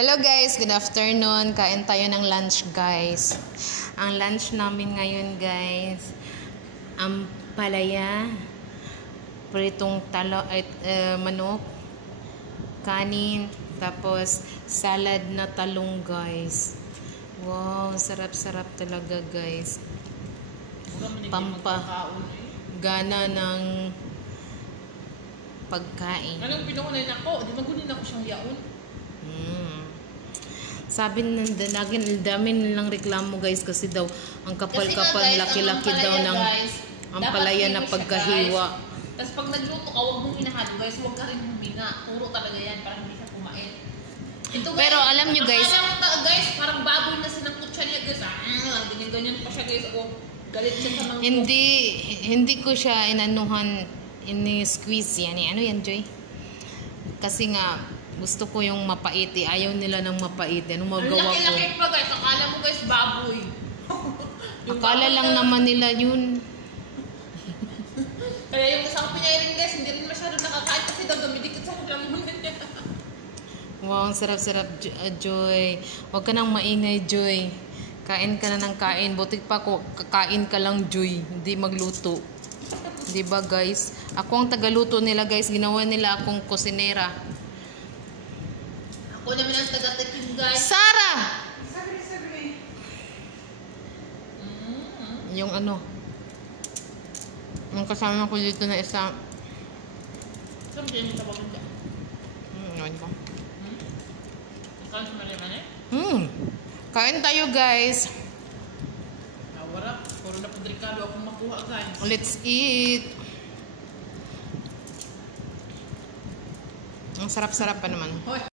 Hello guys, good afternoon. Kain tayo ng lunch guys. Ang lunch namin ngayon guys, ang palaya, pritong manok, kanin, tapos salad na talong guys. Wow, sarap-sarap talaga guys. Gana ng pagkain. Anong pinukunan ako? Di magunin ako siyang yaon. Sabi ng dami nilang reklamo guys kasi daw ang kapal-kapal, laki-laki daw ng ang palaya na pagkahiwa. Tapos pag nagluto ka, huwag mong hinahalo guys, huwag ka rin huminga. Puro talaga yan para hindi siya kumain. Ito, guys, pero alam nyo guys, guys, parang baboy na sinangkot siya niya guys. Ganyan-ganyan pa siya guys. Ako, galit siya sa mga hindi ko siya inanuhan, ini-squeeze yan. Ano yan, Joy? Kasi nga, gusto ko yung mapait eh. Ayaw nila ng mapait. Anong magawa ko? Laki-laki pa guys. Akala mo guys, baboy. Akala lang naman nila yun. Kaya yung isang pinairin guys, hindi rin masyado nakakain kasi daw dumidikit sa kaglamunan niya. Wow, ang sarap-sarap, Joy. Huwag ka nang maingay, Joy. Kain ka na ng kain. Butik pa ko, kakain ka lang, Joy. Hindi magluto. Diba guys? Ako ang tagaluto nila guys. Ginawa nila akong kusinera. Ako naman ang taga-tikim guys. Sarah! Sabi. Yung ano? Yung kasama ko dito na isa. Sabi niya sa pagkanda. Ngayon ko. Ikaw sa mali-mali? Kain tayo guys. Wala. Puro na padrikado akong makuha guys. Let's eat. Ang sarap-sarap pa naman. Hoy.